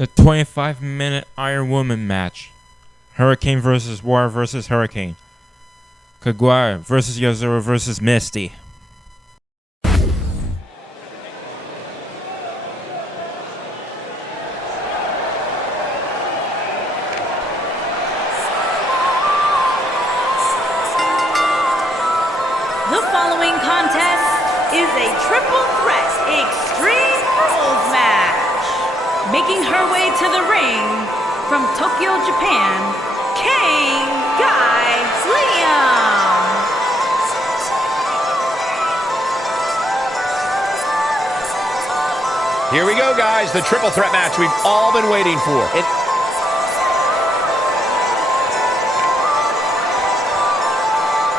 The 25-minute Iron Woman match. Hurricane versus Wario versus Hurricane. Kaguya versus Yuzuru versus Misty. The following contest is a triple threat extreme rules match. Making her way to the ring from Tokyo, Japan, Kaguya. Here we go, guys. The triple threat match we've all been waiting for.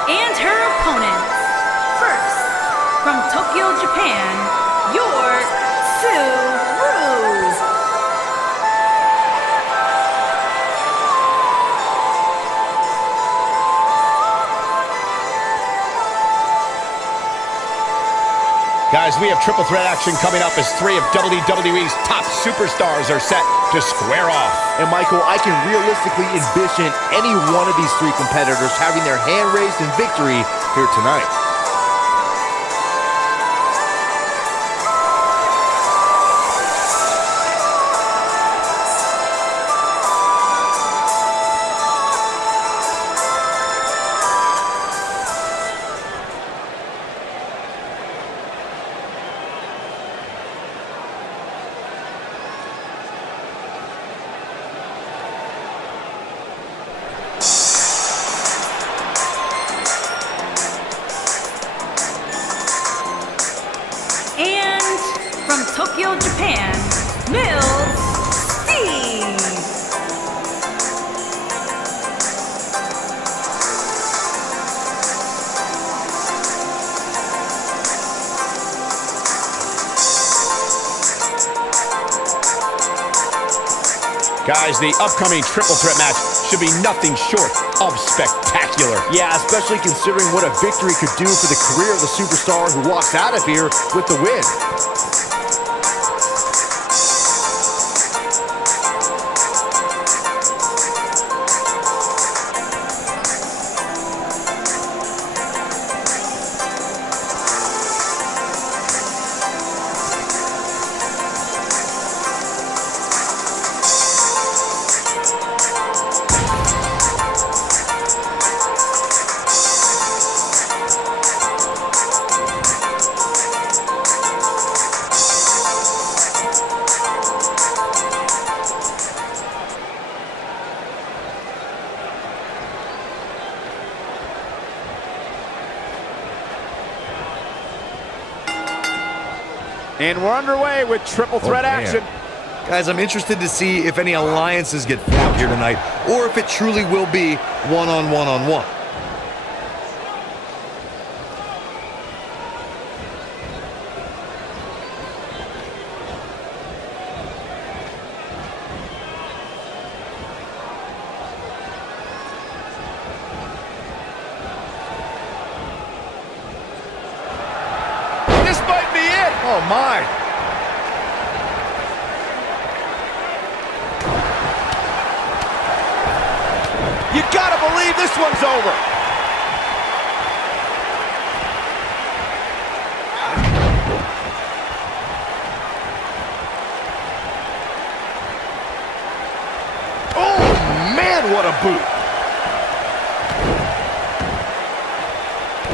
And her opponents. First, from Tokyo, Japan, Yuzuru. Guys, we have triple threat action coming up as three of WWE's top superstars are set to square off. And Michael, I can realistically envision any one of these three competitors having their hand raised in victory here tonight. From Tokyo, Japan, Misty. Guys, the upcoming triple threat match should be nothing short of spectacular. Yeah, especially considering what a victory could do for the career of the superstar who walks out of here with the win. And we're underway with triple threat action. Guys, I'm interested to see if any alliances get formed here tonight, or if it truly will be one-on-one-on-one. This might be it. Oh, my. You gotta believe this one's over. Oh, man, what a boot.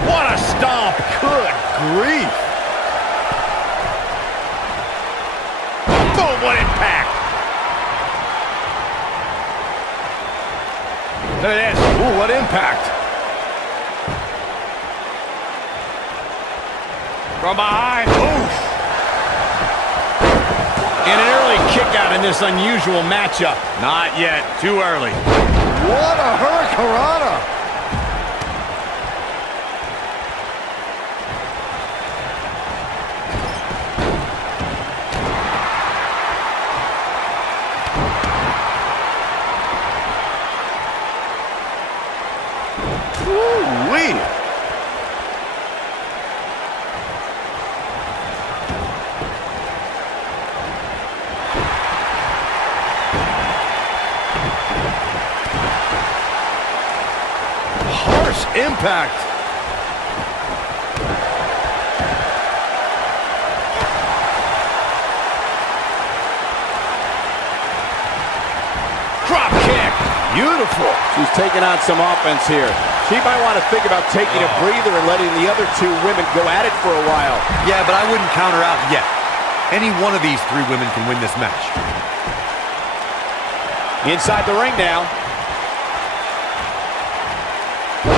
What a stomp. Good grief. Boom, what impact. Look at this. Ooh, what impact. From behind. Oof. And an early kick out in this unusual matchup. Not yet. Too early. What a hurricanrana. Woo-wee. impact. Drop kick. Beautiful. She's taking on some offense here. She might want to think about taking a breather and letting the other two women go at it for a while. Yeah, but I wouldn't count her out yet. Any one of these three women can win this match. Inside the ring now.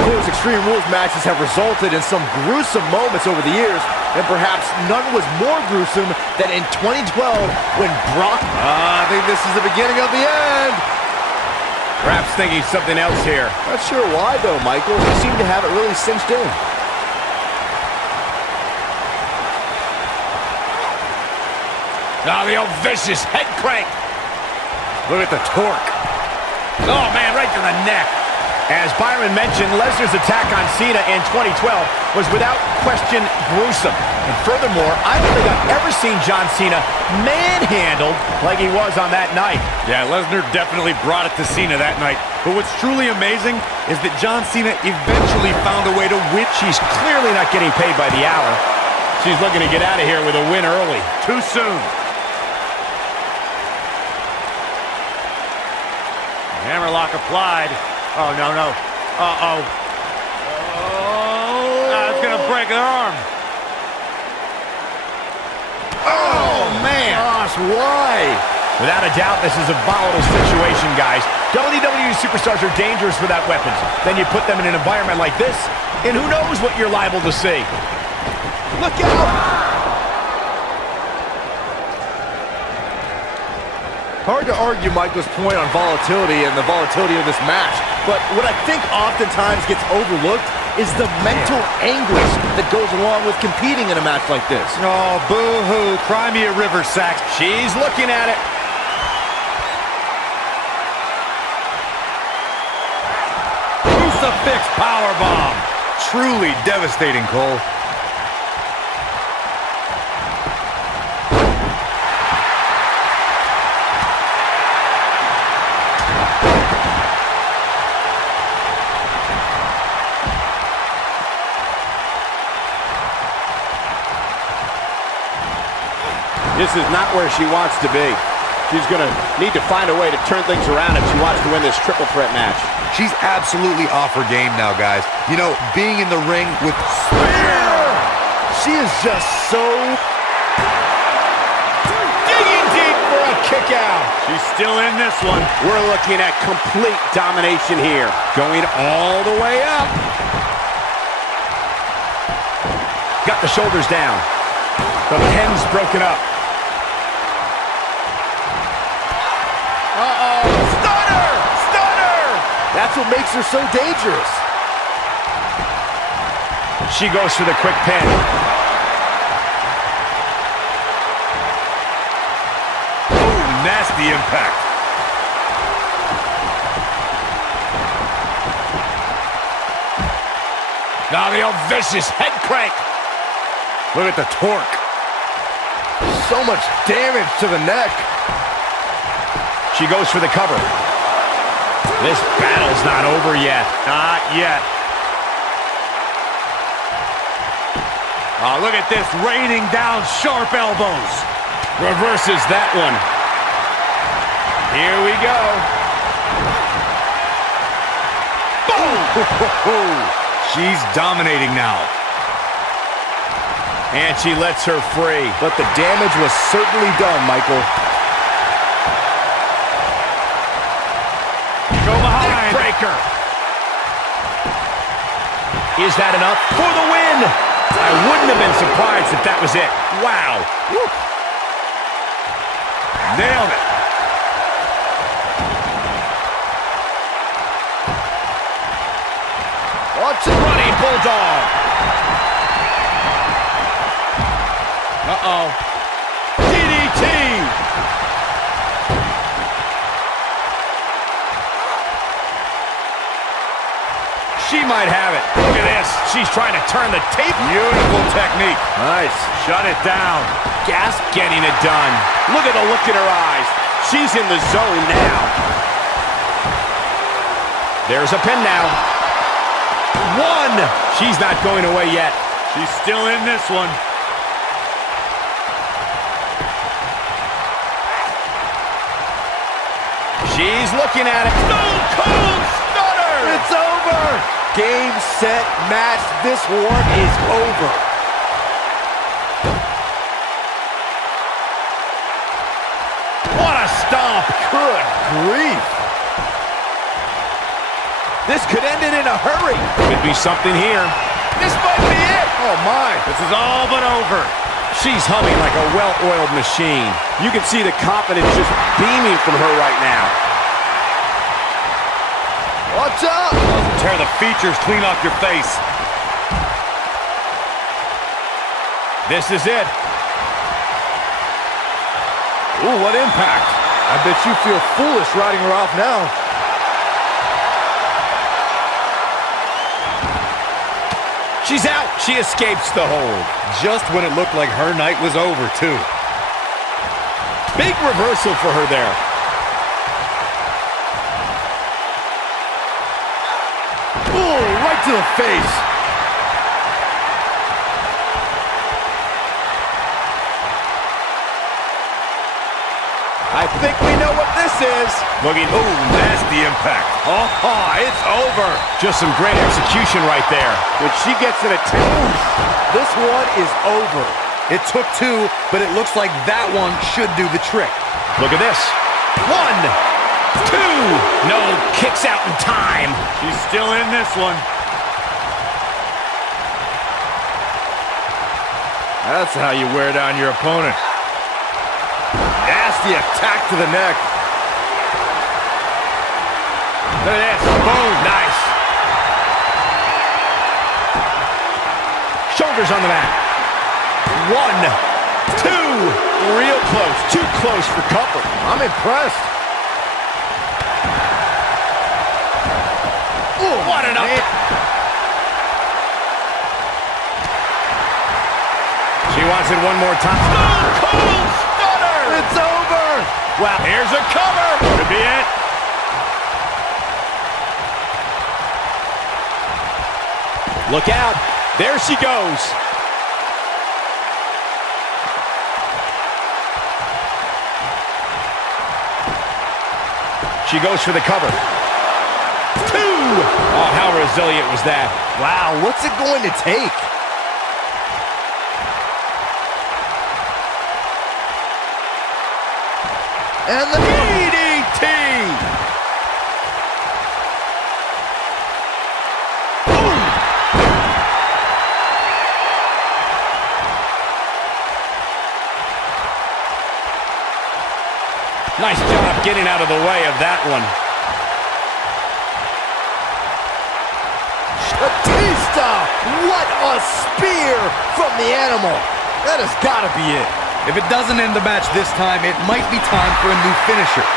Those Extreme Rules matches have resulted in some gruesome moments over the years, and perhaps none was more gruesome than in 2012 when Brock... I think this is the beginning of the end. Perhaps thinking something else here. Not sure why, though, Michael. He seemed to have it really cinched in. Now the old vicious head crank. Look at the torque. Oh, man, right to the neck. As Byron mentioned, Lesnar's attack on Cena in 2012 was without question gruesome. And furthermore, I don't think I've ever seen John Cena manhandled like he was on that night. Yeah, Lesnar definitely brought it to Cena that night. But what's truly amazing is that John Cena eventually found a way to win. She's clearly not getting paid by the hour. She's looking to get out of here with a win early. Too soon. Hammerlock applied. Oh, no, no. Uh-oh. Oh, it's going to break an arm. Oh, man. Gosh, why? Without a doubt, this is a volatile situation, guys. WWE superstars are dangerous without weapons. Then you put them in an environment like this, and who knows what you're liable to see. Look out! Hard to argue Michael's point on volatility and the volatility of this match, but what I think oftentimes gets overlooked is the mental anguish that goes along with competing in a match like this. Oh, boo-hoo. Cry me a river, Sax. She's looking at it. Crucifix powerbomb. Truly devastating, Cole. This is not where she wants to be. She's going to need to find a way to turn things around if she wants to win this triple threat match. She's absolutely off her game now, guys. You know, being in the ring with Spear! She is just so... Digging deep for a kick out. She's still in this one. We're looking at complete domination here. Going all the way up. Got the shoulders down. The pin's broken up. Uh-oh. Stunner! Stunner! That's what makes her so dangerous. She goes for the quick pin. Ooh, nasty impact. Now the old vicious head crank. Look at the torque. So much damage to the neck. She goes for the cover. This battle's not over yet. Not yet. Oh, look at this, raining down sharp elbows. Reverses that one. Here we go. Boom! She's dominating now. And she lets her free. But the damage was certainly done, Michael. Go behind. Neckbreaker. Is that enough for the win? I wouldn't have been surprised if that was it. Wow. Woo. Nailed it. Watch the running bulldog. Uh-oh. DDT. She might have it. Look at this. She's trying to turn the tape. Beautiful technique. Nice. Shut it down. Gasp getting it done. Look at the look in her eyes. She's in the zone now. There's a pin now. One. She's not going away yet. She's still in this one. She's looking at it. Stone Cold Stunner! It's over! Game, set, match. This one is over. What a stomp! Good grief. This could end it in a hurry. Could be something here. This might be it. Oh, my. This is all but over. She's humming like a well-oiled machine. You can see the confidence just beaming from her right now. Watch out. Doesn't tear the features clean off your face. This is it. Ooh, what impact. I bet you feel foolish riding her off now. She's out. She escapes the hold. Just when it looked like her night was over, too. Big reversal for her there. Ooh, right to the face. I think we know what this is. Looking, ooh, nasty impact. Oh, it's over. Just some great execution right there. When she gets an attack, This one is over. It took two, but it looks like that one should do the trick. look at this. 1, 2. No kicks out in time. She's still in this one. That's how you wear down your opponent. Nasty attack to the neck. Look at this. Boom. Nice. Shoulders on the mat. 1, 2. Real close. Too close for comfort. I'm impressed. Ooh, what an up. She wants it one more time. Stone Cold Stunner! It's over. Wow, here's a cover. Could be it. Look out. There she goes. She goes for the cover. 2! Oh, how resilient was that? Wow, what's it going to take? And the DDT! Nice job getting out of the way of that one. Batista! What a spear from the animal! That has got to be it. If it doesn't end the match this time, it might be time for a new finisher.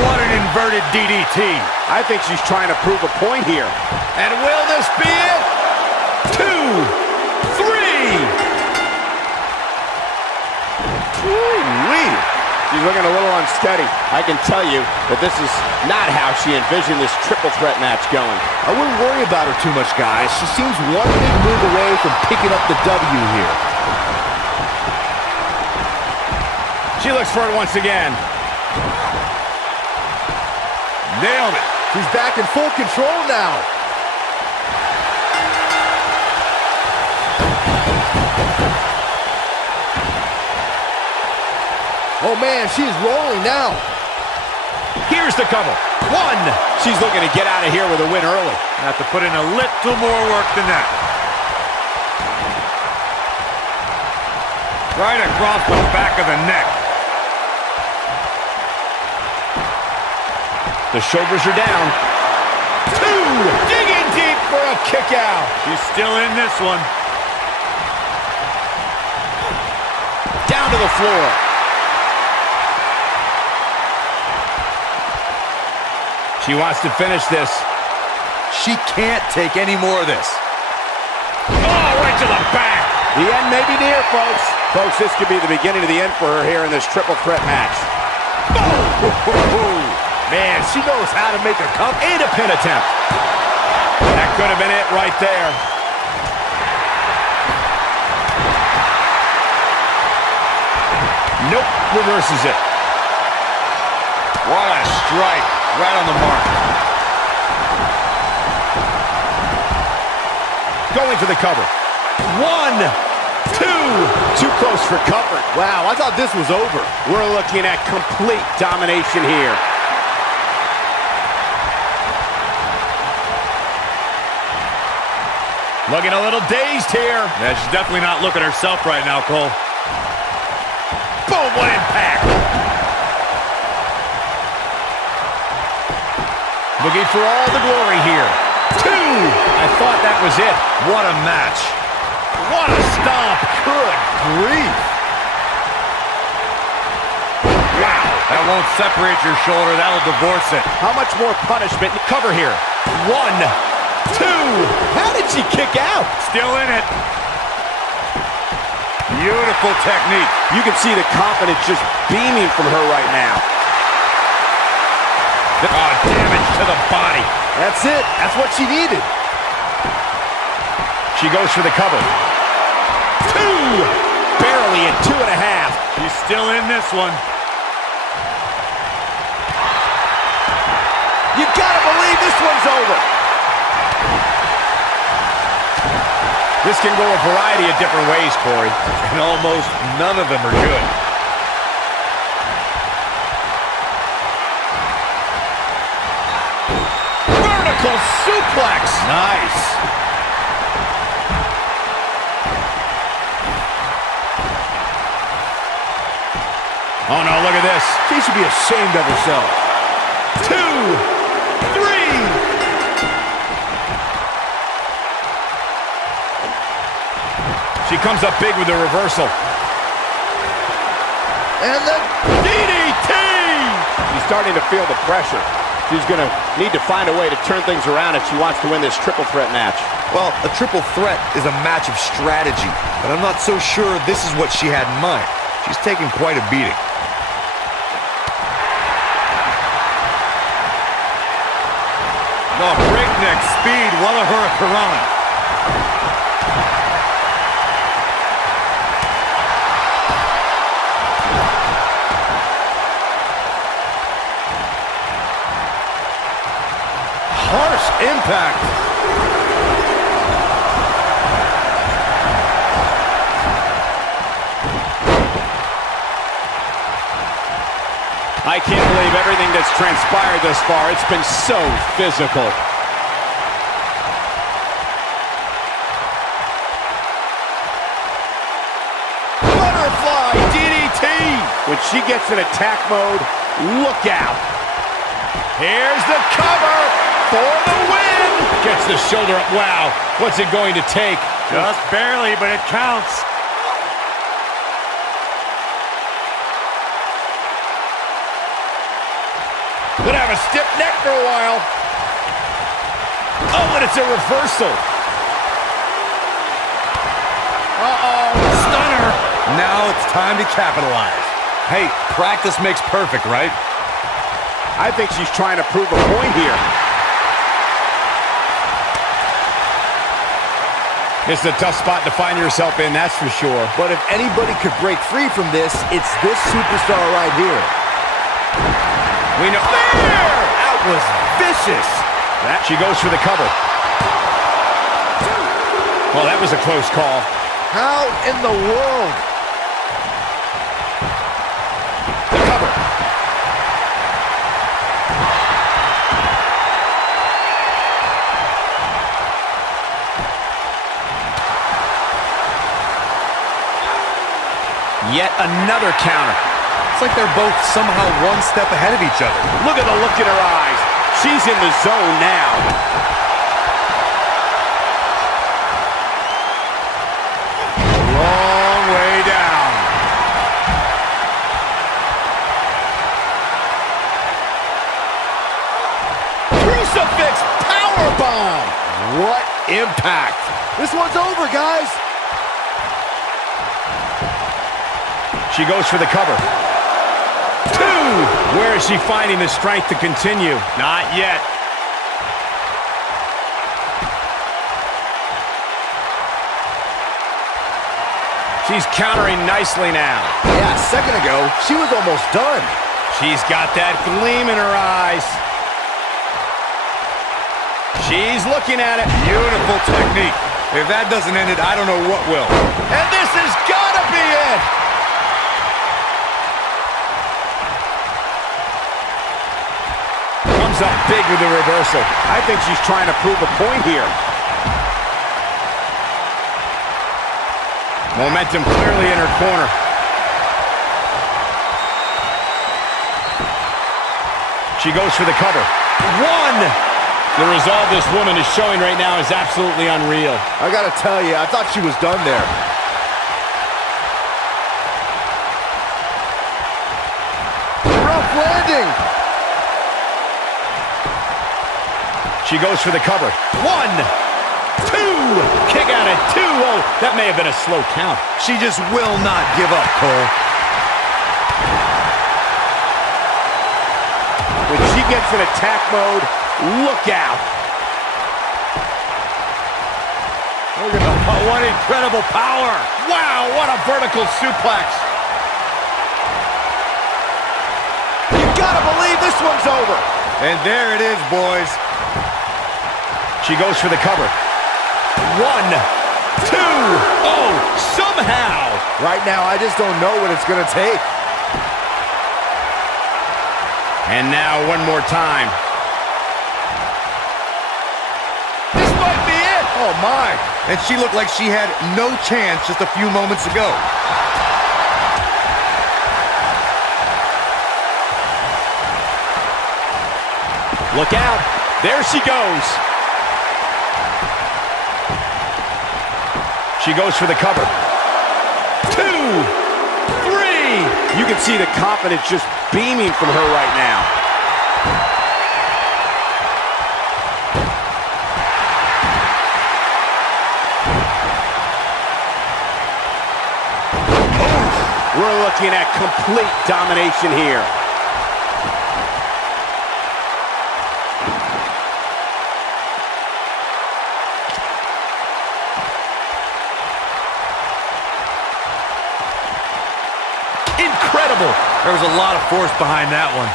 What an inverted DDT. I think she's trying to prove a point here. And will this be it? 2, 3. Woo-wee. She's looking a little unsteady. I can tell you that this is not how she envisioned this triple threat match going. I wouldn't worry about her too much, guys. She seems one big move away from picking up the W here. She looks for it once again. Nailed it. She's back in full control now. Oh, man, she's rolling now. Here's the cover. 1. She's looking to get out of here with a win early. Have to put in a little more work than that. Right across the back of the neck. The shoulders are down. 2. Digging deep for a kick out. She's still in this one. Down to the floor. She wants to finish this. She can't take any more of this. to the back. The end may be near, folks. Folks, this could be the beginning of the end for her here in this triple threat match. Boom! Man, she knows how to make a comeback and a pin attempt. That could have been it right there. Nope, reverses it. What a strike. Right on the mark. Going for the cover. 1, 2. Too close for comfort. Wow, I thought this was over. We're looking at complete domination here. Looking a little dazed here. Yeah, she's definitely not looking herself right now, Cole. Boom, what impact. Looking for all the glory here. 2. I thought that was it. What a match. What a stomp. Good grief. Wow. That won't separate your shoulder. That'll divorce it. How much more punishment? Cover here. 1, 2. How did she kick out? Still in it. Beautiful technique. You can see the confidence just beaming from her right now. Oh, damage to the body. That's it. That's what she needed. She goes for the cover. 2. Barely at 2.5. She's still in this one. You gotta believe this one's over. This can go a variety of different ways, Corey. And almost none of them are good. Vertical suplex. Nice. Oh, no, look at this. She should be ashamed of herself. 2, 3. She comes up big with the reversal. And the DDT! She's starting to feel the pressure. She's going to need to find a way to turn things around if she wants to win this triple threat match. Well, a triple threat is a match of strategy, but I'm not so sure this is what she had in mind. She's taking quite a beating. Oh, breakneck speed. What a hurricane. Harsh impact. I can't believe everything that's transpired thus far. It's been so physical. Butterfly DDT. When she gets in attack mode, look out. Here's the cover for the win. Gets the shoulder up. Wow, what's it going to take? Just barely, but it counts. Gonna have a stiff neck for a while. Oh, and it's a reversal. Uh-oh. Stunner. Now it's time to capitalize. Hey, practice makes perfect, right? I think she's trying to prove a point here. This is a tough spot to find yourself in, that's for sure. But if anybody could break free from this, it's this superstar right here. We know. There! That was vicious. She goes for the cover. Well, that was a close call. How in the world? The cover. Yet another counter. It's like they're both somehow one step ahead of each other. Look at the look in her eyes. She's in the zone now. A long way down. Crucifix powerbomb. What impact. This one's over, guys. She goes for the cover. 2! Where is she finding the strength to continue? Not yet. She's countering nicely now. Yeah, a second ago, she was almost done. She's got that gleam in her eyes. She's looking at it. Beautiful technique. If that doesn't end it, I don't know what will. And this has got to be it. Comes up big with the reversal. I think she's trying to prove a point here. Momentum clearly in her corner. She goes for the cover. 1! The resolve this woman is showing right now is absolutely unreal. I gotta tell you, I thought she was done there. Rough landing. She goes for the cover. 1, 2, kick out at 2. Oh, that may have been a slow count. She just will not give up, Cole. When she gets in attack mode, look out. Look at that. What incredible power. Wow, what a vertical suplex. You gotta believe this one's over. And there it is, boys. She goes for the cover. 1, 2. Oh, somehow. Right now, I just don't know what it's gonna take. And now one more time. This might be it. Oh, my. And she looked like she had no chance just a few moments ago. Look out. There she goes. She goes for the cover. 2, 3. You can see the confidence just beaming from her right now. We're looking at complete domination here. Incredible. There was a lot of force behind that one.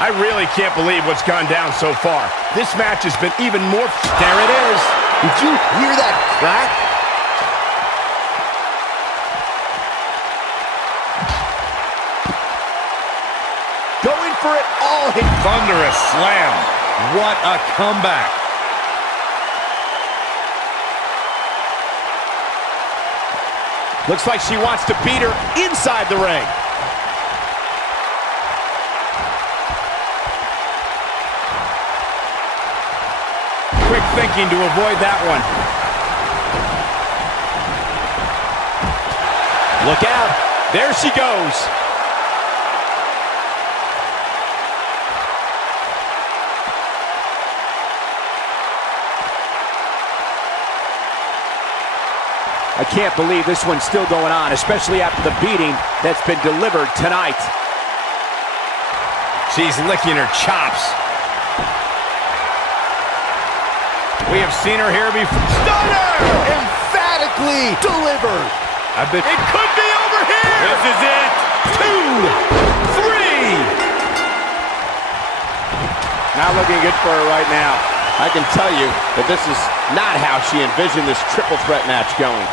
I really can't believe what's gone down so far. This match has been even more... There it is. Did you hear that crack? Going for it all. Thunderous slam. What a comeback. Looks like she wants to beat her inside the ring. Quick thinking to avoid that one. Look out. There she goes. I can't believe this one's still going on, especially after the beating that's been delivered tonight. She's licking her chops. We have seen her here before. Stunner! Emphatically delivered. I bet it could be over here. This is it. 2, 3. Not looking good for her right now. I can tell you that this is not how she envisioned this triple threat match going.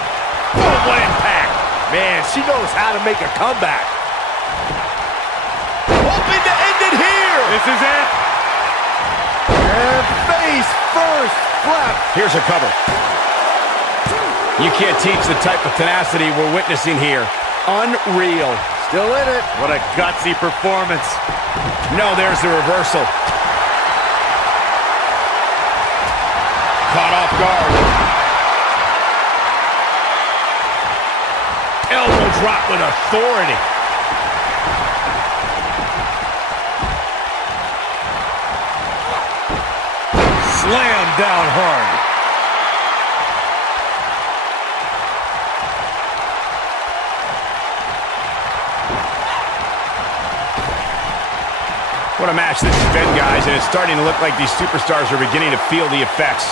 Oh, what impact. Man, she knows how to make a comeback. Hoping to end it here. This is it. And face first. Left. Here's a cover. You can't teach the type of tenacity we're witnessing here. Unreal. Still in it. What a gutsy performance. No, there's the reversal. Caught off guard. Elbow drop with authority. slammed down hard. What a match this has been, guys, and it's starting to look like these superstars are beginning to feel the effects.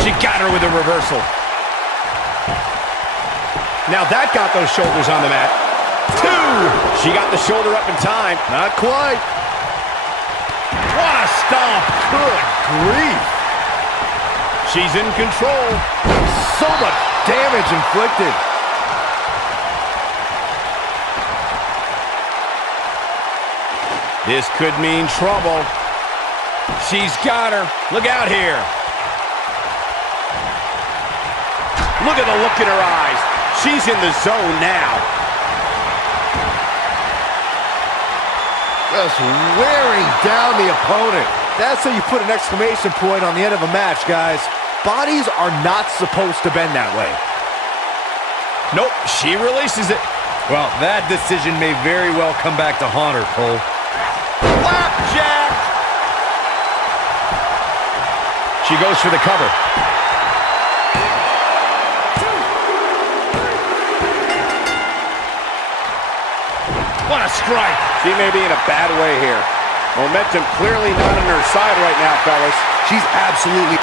She got her with a reversal. Now that got those shoulders on the mat. 2! She got the shoulder up in time. Not quite. What a stomp! Good grief. She's in control. So much damage inflicted. This could mean trouble. She's got her. Look out here. Look at the look in her eyes. She's in the zone now. Just wearing down the opponent. That's how you put an exclamation point on the end of a match, guys. Bodies are not supposed to bend that way. Nope, she releases it. Well, that decision may very well come back to haunt her, Cole. Flapjack! She goes for the cover. What a strike! She may be in a bad way here. Momentum clearly not on her side right now, fellas. She's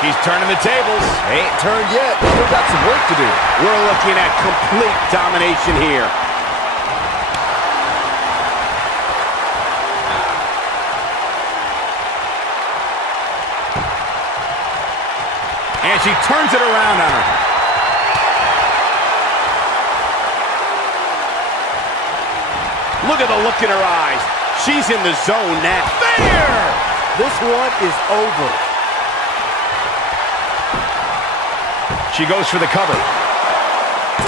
She's turning the tables. Ain't turned yet. Still got some work to do. We're looking at complete domination here. And she turns it around on her. Look at the look in her eyes. She's in the zone now. There! This one is over. She goes for the cover.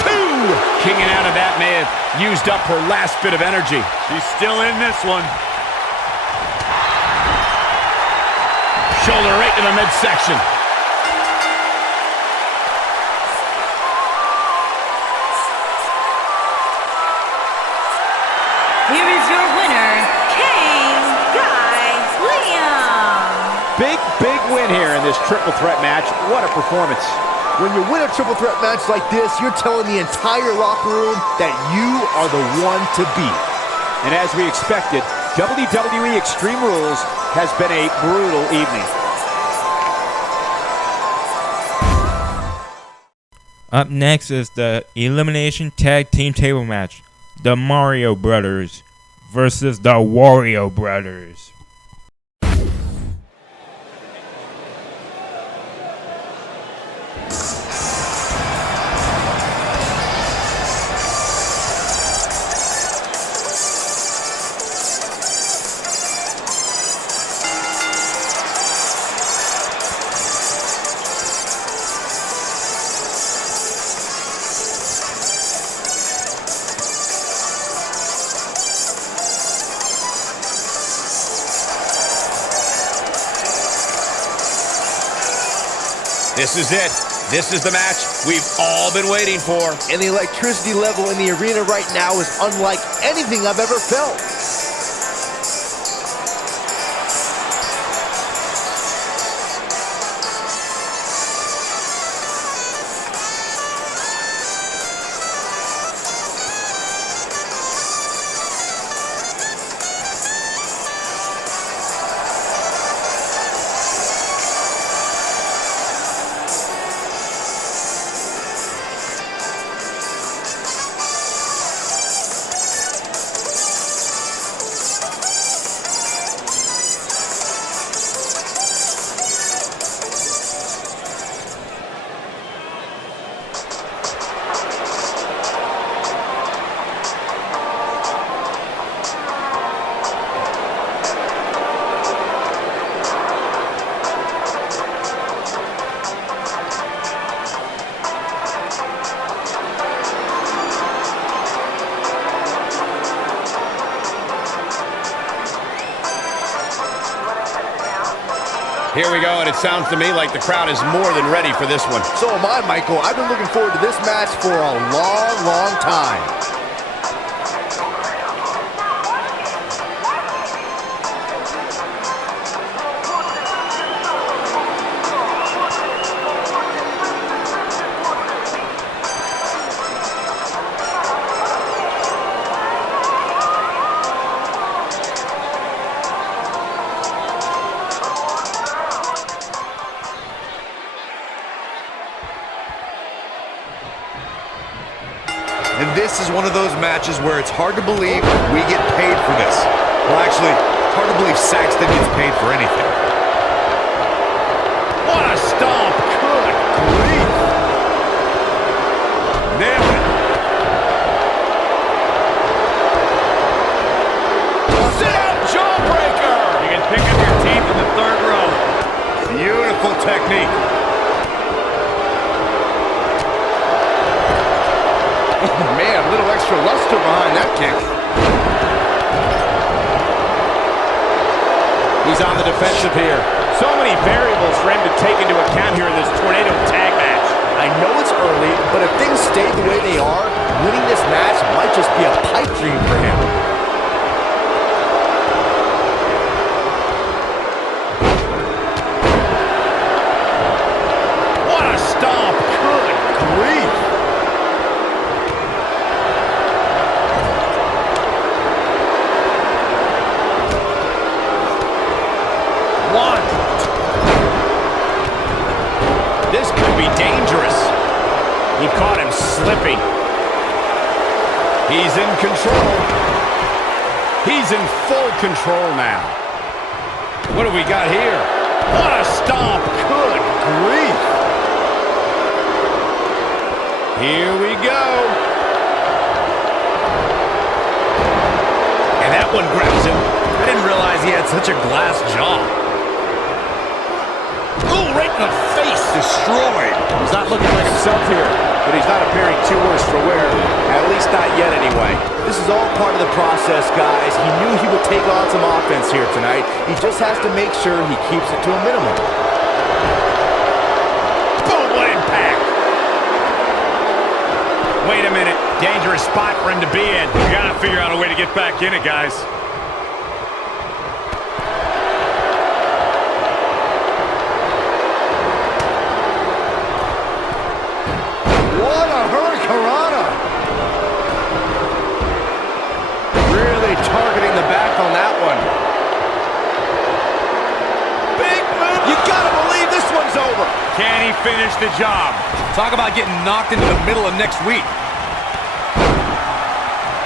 2! Kicking out of that may have used up her last bit of energy. She's still in this one. Shoulder right to the midsection. Here is your winner, Kaguya. Big win here in this triple threat match. What a performance. When you win a triple threat match like this, you're telling the entire locker room that you are the one to beat. And as we expected, WWE Extreme Rules has been a brutal evening. Up next is the Elimination Tag Team Table Match. The Mario Brothers versus the Wario Brothers. This is it. This is the match we've all been waiting for. And the electricity level in the arena right now is unlike anything I've ever felt. Here we go, and it sounds to me like the crowd is more than ready for this one. So am I, Michael. I've been looking forward to this match for a long, long time. And this is one of those matches where it's hard to believe we get paid for this. Well, actually, it's hard to believe Saxton gets paid for anything. What a stomp! Good grief! Nailed it! Sit-out jawbreaker! You can pick up your teeth in the third row. Beautiful technique. Oh, man, a little extra luster behind that kick. He's on the defensive here. So many variables for him to take into account here in this tornado tag match. I know it's early, but if things stay the way they are, winning this match might just be a pipe dream for him. What a stomp! Good grief! This could be dangerous. He caught him slipping. He's in control. He's in full control now. What do we got here? What a stomp! Good grief! Here we go. And that one grabs him. I didn't realize he had such a glass jaw. Oh, right in the face, destroyed. He's not looking like himself here, but he's not appearing too worse for wear. At least not yet, anyway. This is all part of the process, guys. He knew he would take on some offense here tonight. He just has to make sure he keeps it to a minimum. Boom, what impact! Wait a minute. Dangerous spot for him to be in. We gotta figure out a way to get back in it, guys. What a hurricanrana! Really targeting the back on that one. Big move! You gotta believe this one's over! Can he finish the job? Talk about getting knocked into the middle of next week.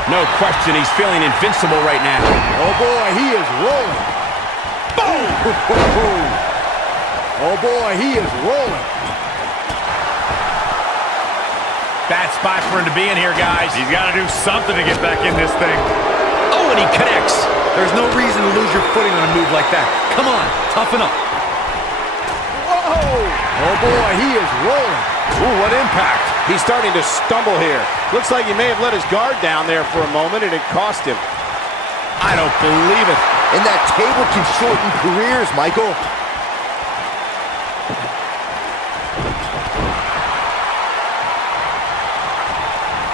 No question, he's feeling invincible right now. Oh boy, he is rolling. Boom! Oh boy, he is rolling. Bad spot for him to be in here, guys. He's got to do something to get back in this thing. Oh, and he connects. There's no reason to lose your footing on a move like that. Come on, toughen up. Whoa! Oh boy, he is rolling. Ooh, what impact. He's starting to stumble here. Looks like he may have let his guard down there for a moment, and it cost him. I don't believe it. And that table can shorten careers, Michael.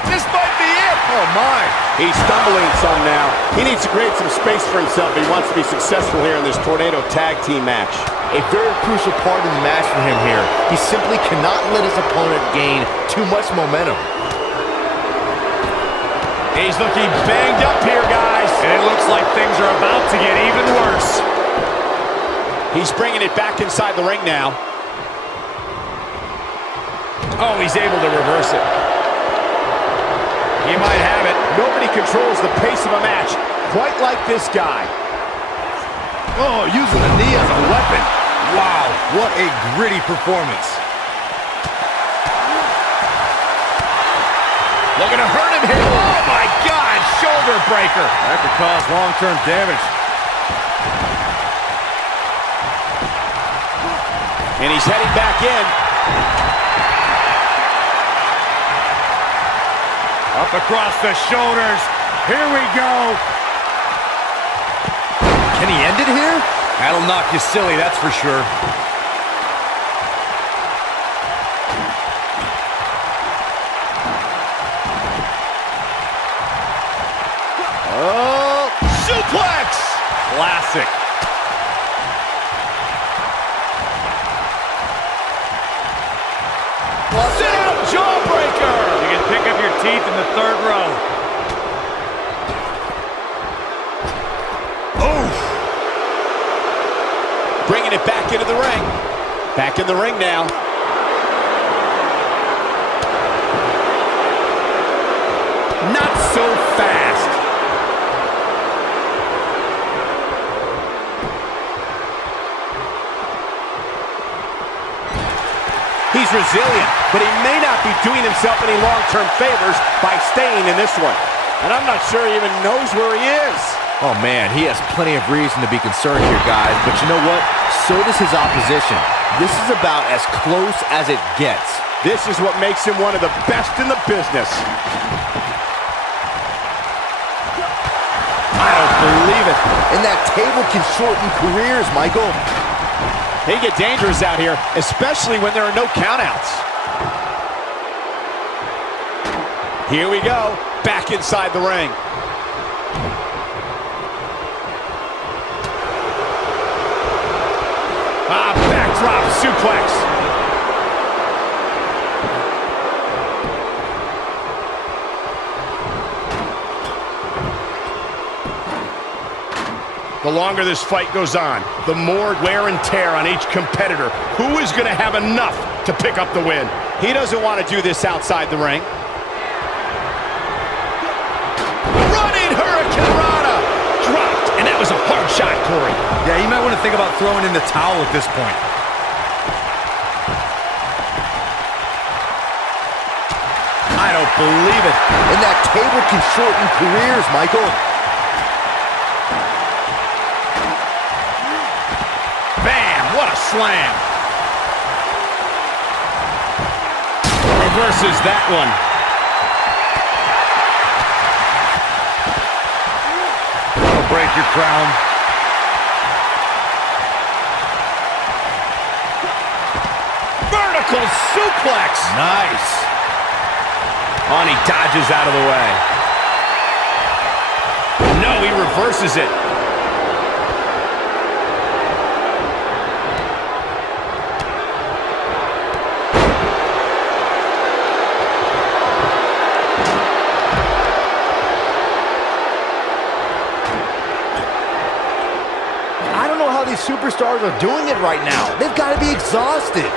This might be it. Oh, my. He's stumbling some now. He needs to create some space for himself if he wants to be successful here in this Tornado Tag Team match. A very crucial part of the match for him here. He simply cannot let his opponent gain too much momentum. He's looking banged up here, guys. And it looks like things are about to get even worse. He's bringing it back inside the ring now. Oh, he's able to reverse it. He might have it. Nobody controls the pace of a match quite like this guy. Oh, using the knee as a weapon. Wow, what a gritty performance. Looking to hurt him here. Oh, my God. Shoulder breaker. That could cause long-term damage. And he's heading back in. Up across the shoulders. Here we go. Can he end it here? That'll knock you silly, that's for sure. Oh, suplex! Classic. Sit-out jawbreaker! You can pick up your teeth in the third row. Bringing it back into the ring. Back in the ring now. so fast. He's resilient, but he may not be doing himself any long-term favors by staying in this one. And I'm not sure he even knows where he is. Oh man, he has plenty of reason to be concerned here, guys. But you know what? So does his opposition. This is about as close as it gets. This is what makes him one of the best in the business. I don't believe it. And that table can shorten careers, Michael. They get dangerous out here, especially when there are no countouts. Here we go, back inside the ring. Backdrop suplex. The longer this fight goes on, the more wear and tear on each competitor. Who is going to have enough to pick up the win? He doesn't want to do this outside the ring. Running Hurricanrana! Dropped, and that was a hard shot, Corey. Yeah, you might want to think about throwing in the towel at this point. I don't believe it. And that table can shorten careers, Michael. Bam! What a slam! Reverses that one. That'll break your crown. Vertical suplex! Nice. On, he dodges out of the way. No, he reverses it. I don't know how these superstars are doing it right now. They've got to be exhausted.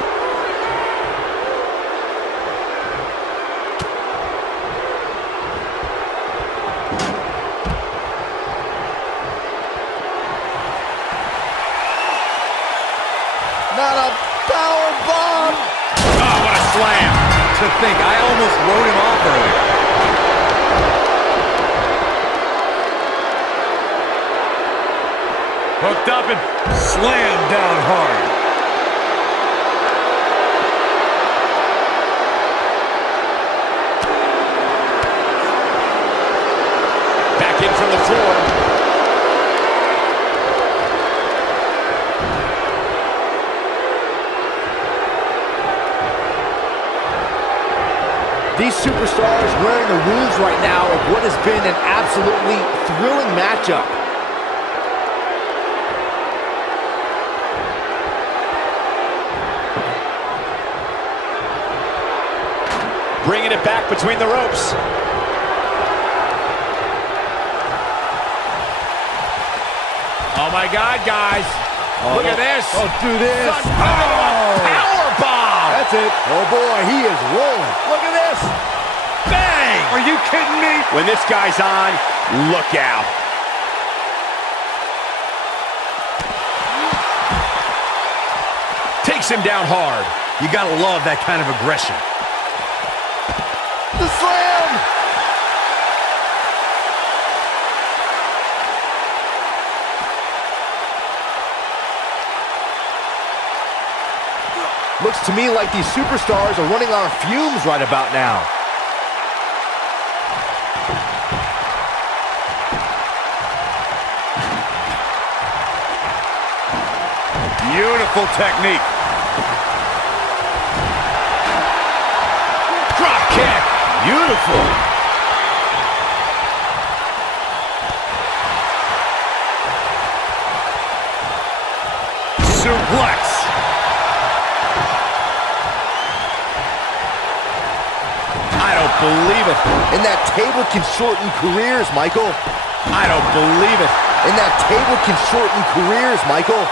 Not a power bomb. Oh, what a slam. To think, I almost wrote him off earlier. Hooked up and slammed down hard. Back in from the floor. These superstars wearing the wounds right now of what has been an absolutely thrilling matchup. Bringing it back between the ropes. Oh my God, guys. Look at this. Don't do this. Power bomb. That's it. Oh boy, he is rolling. Look at this. Bang. Are you kidding me? When this guy's on, look out. Takes him down hard. You gotta love that kind of aggression. The slam. Looks to me like these superstars are running on fumes right about now. Beautiful technique. Drop kick. Beautiful. Suplex. I don't believe it. And that table can shorten careers, Michael. I don't believe it. And that table can shorten careers, Michael.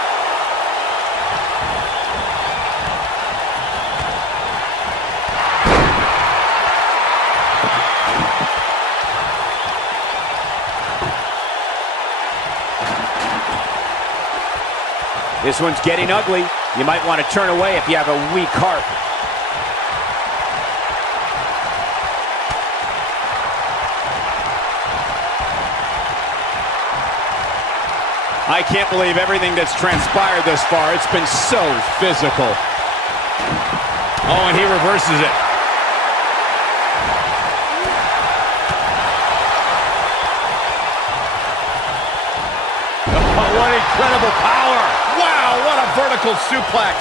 This one's getting ugly. You might want to turn away if you have a weak heart. I can't believe everything that's transpired thus far. It's been so physical. Oh, and he reverses it. Oh, what incredible power. Wow, what a vertical suplex.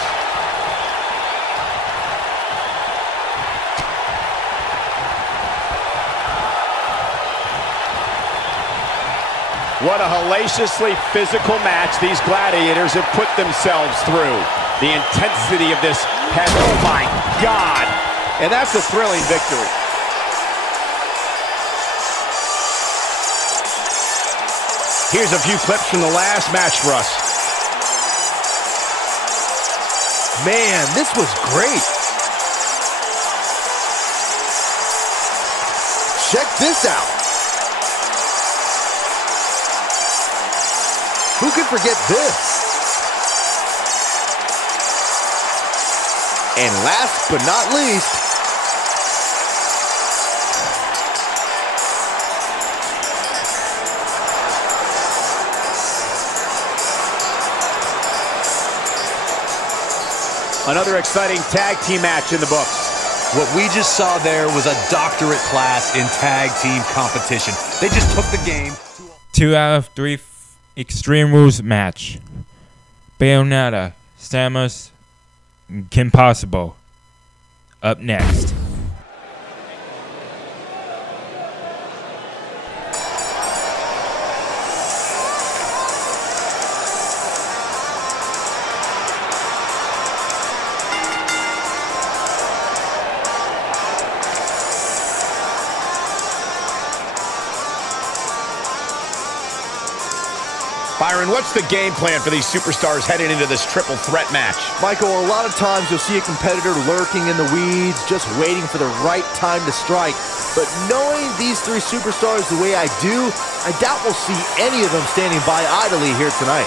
What a hellaciously physical match these gladiators have put themselves through. The intensity of this has, oh my God. And that's a thrilling victory. Here's a few clips from the last match for us. Man, this was great. Check this out. Who could forget this? And last but not least, another exciting tag team match in the books. What we just saw there was a doctorate class in tag team competition. They just took the game. 2 out of 3 Extreme Rules match. Bayonetta, Samus, Kim Possible. Up next. Byron, what's the game plan for these superstars heading into this triple threat match? Michael, a lot of times you'll see a competitor lurking in the weeds, just waiting for the right time to strike. But knowing these three superstars the way I do, I doubt we'll see any of them standing by idly here tonight.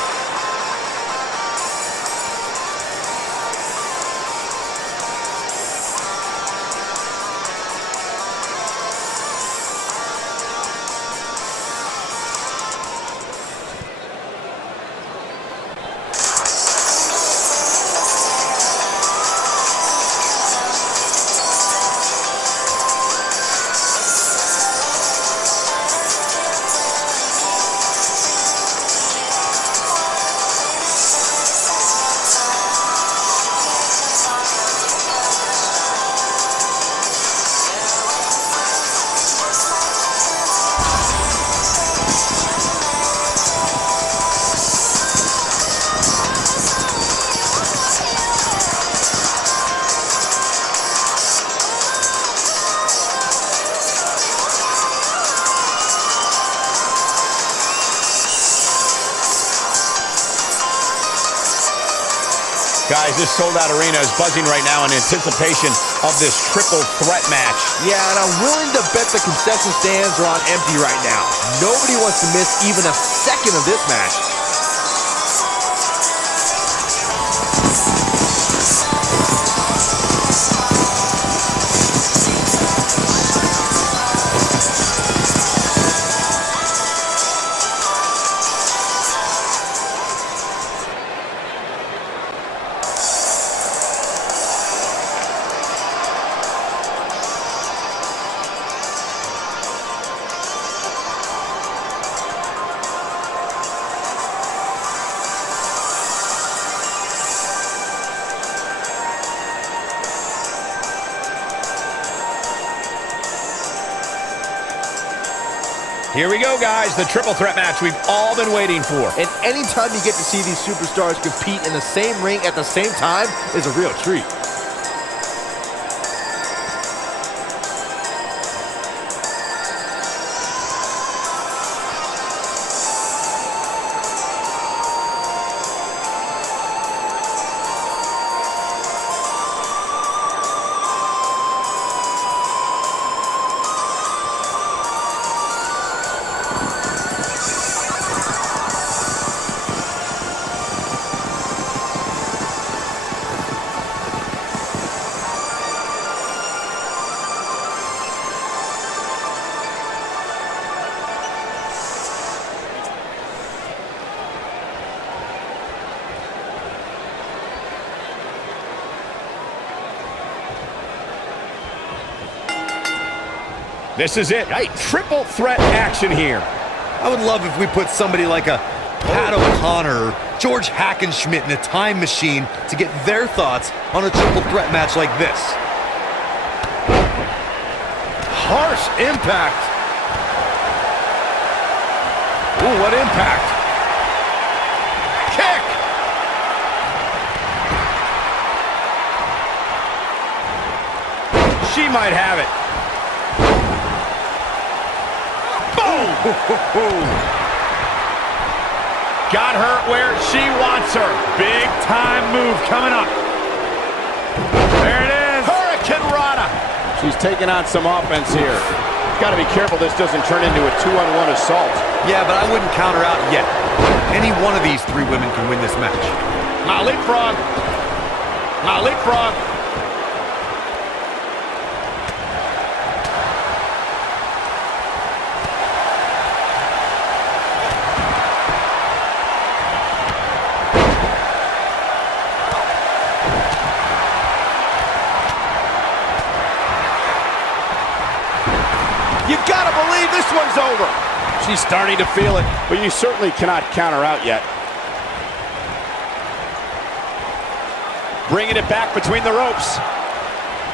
Guys, this sold-out arena is buzzing right now in anticipation of this triple threat match. Yeah, and I'm willing to bet the concession stands are on empty right now. Nobody wants to miss even a second of this match. Here we go, guys. The triple threat match we've all been waiting for. And anytime you get to see these superstars compete in the same ring at the same time is a real treat. This is it. Hey, triple threat action here. I would love if we put somebody like a Pat O'Connor or George Hackenschmidt in a time machine to get their thoughts on a triple threat match like this. Harsh impact. Ooh, what impact. Kick. She might have it. Boom! Got her where she wants her. Big time move coming up. There it is. Hurricane Rana. She's taking on some offense here. Got to be careful this doesn't turn into a 2-on-1 assault. Yeah, but I wouldn't count her out yet. Any one of these three women can win this match. Now leapfrog. Now leapfrog. You gotta believe this one's over. She's starting to feel it, but you certainly cannot count her out yet. Bringing it back between the ropes.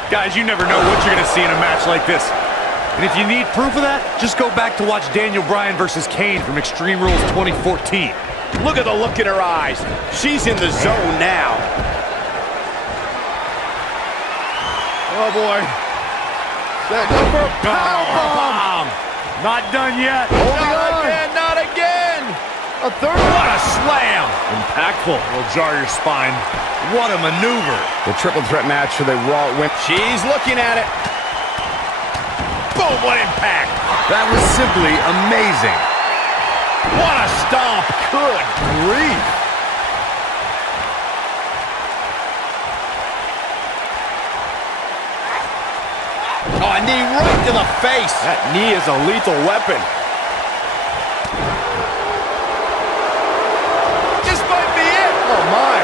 Guys, you never know what you're going to see in a match like this. And if you need proof of that, just go back to watch Daniel Bryan versus Kane from Extreme Rules 2014. Look at the look in her eyes. She's in the zone now. Oh boy. That number powerbomb. Not done yet. Not again, not again. A third What one. a slam. Impactful. Will jar your spine. What a maneuver. The triple threat match for the Raw win. She's looking at it. Boom, what impact. That was simply amazing. What a stomp. Good grief. Oh, a knee right to the face. That knee is a lethal weapon. This might be it. Oh my.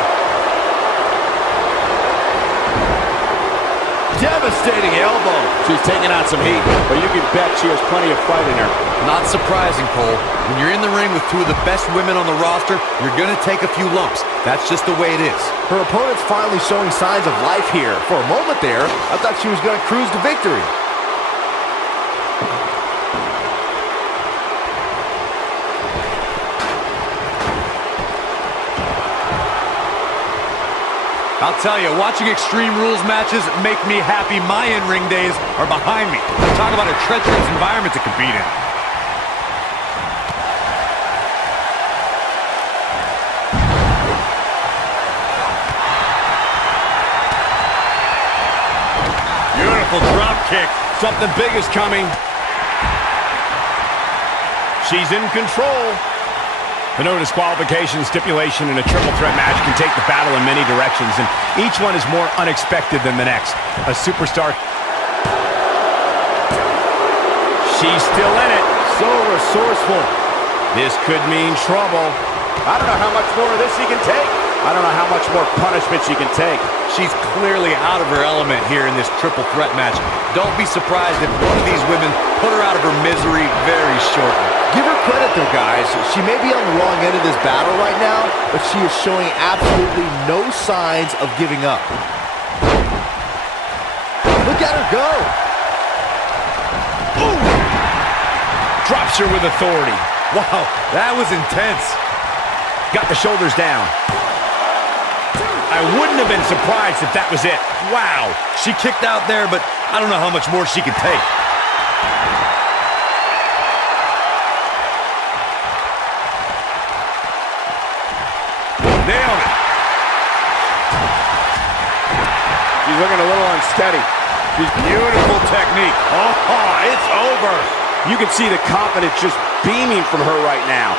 Devastating elbow. She's taking on some heat, but you can bet she has plenty of fight in her. Not surprising, Cole. When you're in the ring with two of the best women on the roster, you're going to take a few lumps. That's just the way it is. Her opponent's finally showing signs of life here. For a moment there, I thought she was going to cruise to victory. I'll tell you, watching Extreme Rules matches make me happy my in-ring days are behind me. Talk about a treacherous environment to compete in. Beautiful drop kick. Something big is coming. She's in control. The no disqualification stipulation in a triple threat match can take the battle in many directions, and each one is more unexpected than the next. A superstar. She's still in it. So resourceful. This could mean trouble. I don't know how much more of this she can take. I don't know how much more punishment she can take. She's clearly out of her element here in this triple threat match. Don't be surprised if one of these women put her out of her misery very shortly. Give her credit though, guys. She may be on the wrong end of this battle right now, but she is showing absolutely no signs of giving up. Look at her go. Ooh! Drops her with authority. Wow, that was intense. Got the shoulders down. I wouldn't have been surprised if that was it. Wow, she kicked out there, but I don't know how much more she can take. Nailed it. She's looking a little unsteady. Beautiful technique. Oh, it's over. You can see the confidence just beaming from her right now.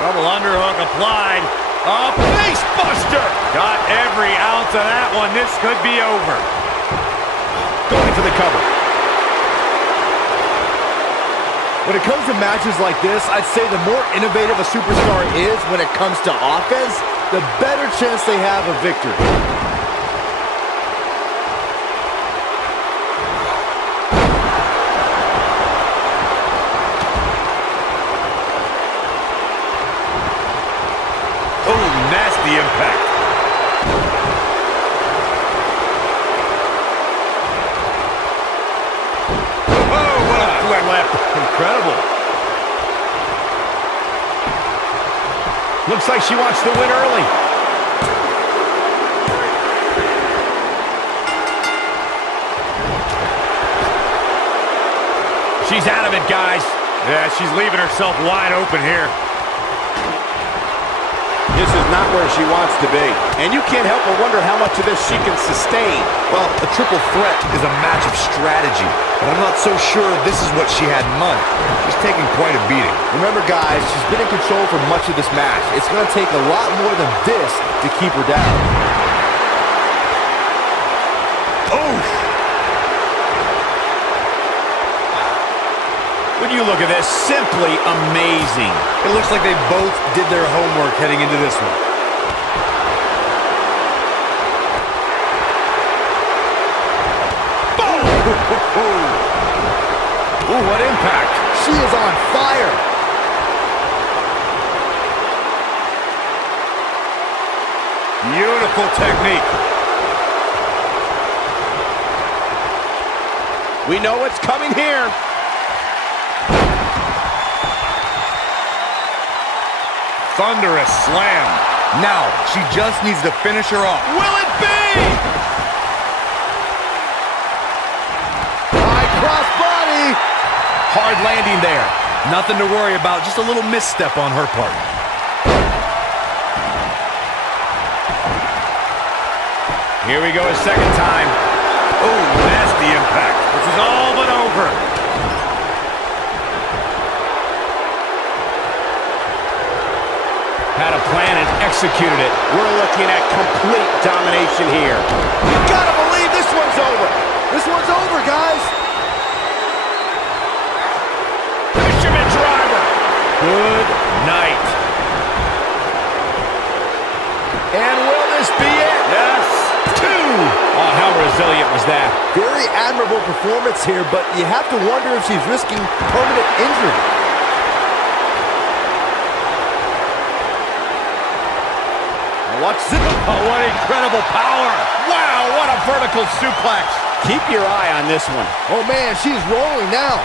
Double underhook applied. A face buster. Got every ounce of that one. This could be over. Going for the cover. When it comes to matches like this, I'd say the more innovative a superstar is when it comes to offense, the better chance they have of victory. Looks like she wants to win early. She's out of it, guys. Yeah, she's leaving herself wide open here. This is not where she wants to be. And you can't help but wonder how much of this she can sustain. Well, a triple threat is a match of strategy, but I'm not so sure this is what she had in mind. She's taking quite a beating. Remember, guys, she's been in control for much of this match. It's going to take a lot more than this to keep her down. Oh! When you look at this, simply amazing. It looks like they both did their homework heading into this one. Boom! Ooh, what impact. She is on fire. Beautiful technique. We know what's coming here. Thunderous slam. Now, she just needs to finish her off. Will it be? High cross body. Hard landing there. Nothing to worry about, just a little misstep on her part. Here we go a second time. Oh, nasty impact. This is all but over. Had a plan and executed it. We're looking at complete domination here. You gotta believe this one's over. This one's over, guys. Fisherman driver. Good night. And will this be it? Yes. 2. Oh, how resilient was that? Very admirable performance here, but you have to wonder if she's risking permanent injury. Watch this. Oh, what incredible power. Wow, what a vertical suplex. Keep your eye on this one. Oh, man, she's rolling now.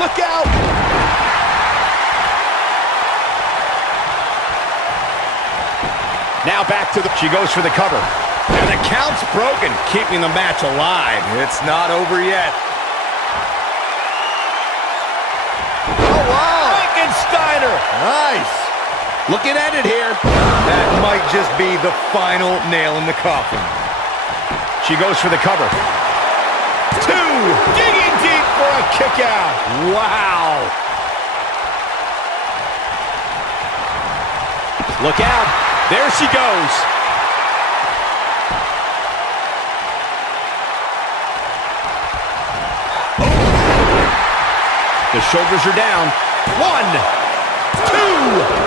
Look out. Now back to the... She goes for the cover. And the count's broken, keeping the match alive. It's not over yet. Steiner. Nice. Looking at it here. That might just be the final nail in the coffin. She goes for the cover. 2. Digging deep for a kick out. Wow. Look out. There she goes. The shoulders are down. 1, 2,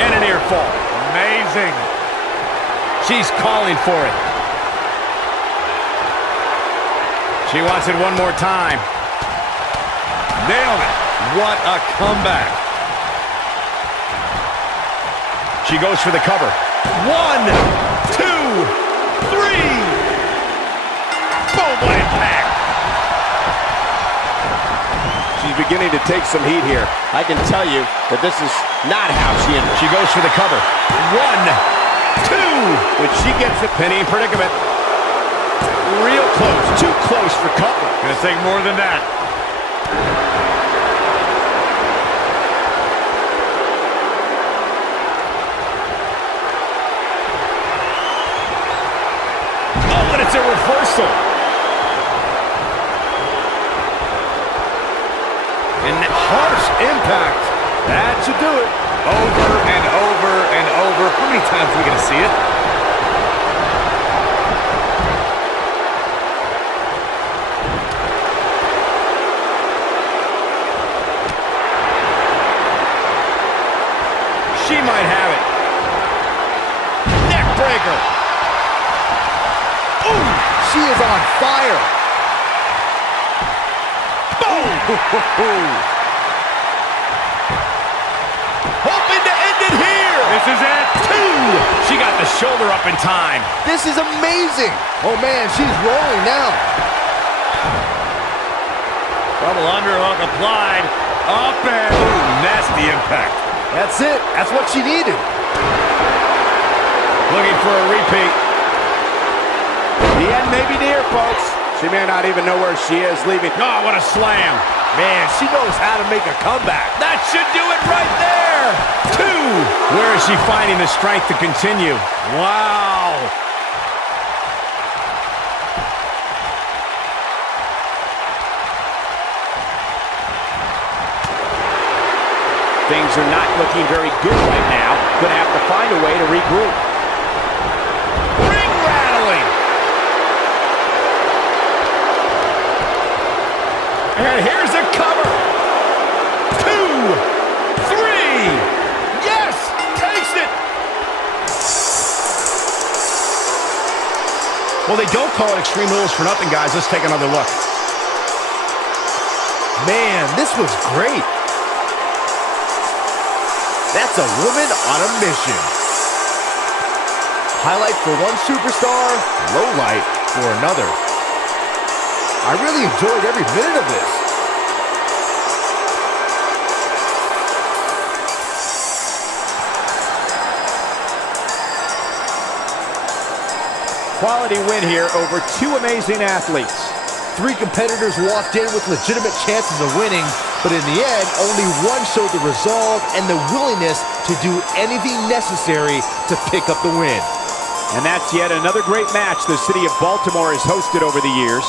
and an ear fall. Amazing. She's calling for it. She wants it one more time. Nailed it. What a comeback. She goes for the cover. 1, 2, 3. Boom, what impact. She's beginning to take some heat here. I can tell you that this is not how she ended. She goes for the cover. 1, 2. When she gets the penny in predicament. Real close. Too close for cover. Gonna take more than that. Oh, and it's a reversal. And harsh impact. That should do it. Over and over and over. How many times are we going to see it? She might have it. Neck breaker. Ooh, She is on fire. hoping to end it here. This is it. 2. She got the shoulder up in time. This is amazing. Oh, man, she's rolling now. Double underhook applied. Up and ooh, nasty impact. That's it. That's what she needed. Looking for a repeat. The end may be near, folks. She may not even know where she is leaving. Oh, what a slam. Man, she knows how to make a comeback. That should do it right there. 2. Where is she finding the strength to continue? Wow. Things are not looking very good right now. Gonna have to find a way to regroup. Ring rattling. And here's a cover. 2, 3. Yes, takes it. Well, they don't call it Extreme Rules for nothing, guys. Let's take another look. Man, this was great. That's a woman on a mission. Highlight for one superstar, low light for another. I really enjoyed every minute of this. Quality win here over 2 amazing athletes. 3 competitors walked in with legitimate chances of winning, but in the end, only one showed the resolve and the willingness to do anything necessary to pick up the win. And that's yet another great match the city of Baltimore has hosted over the years.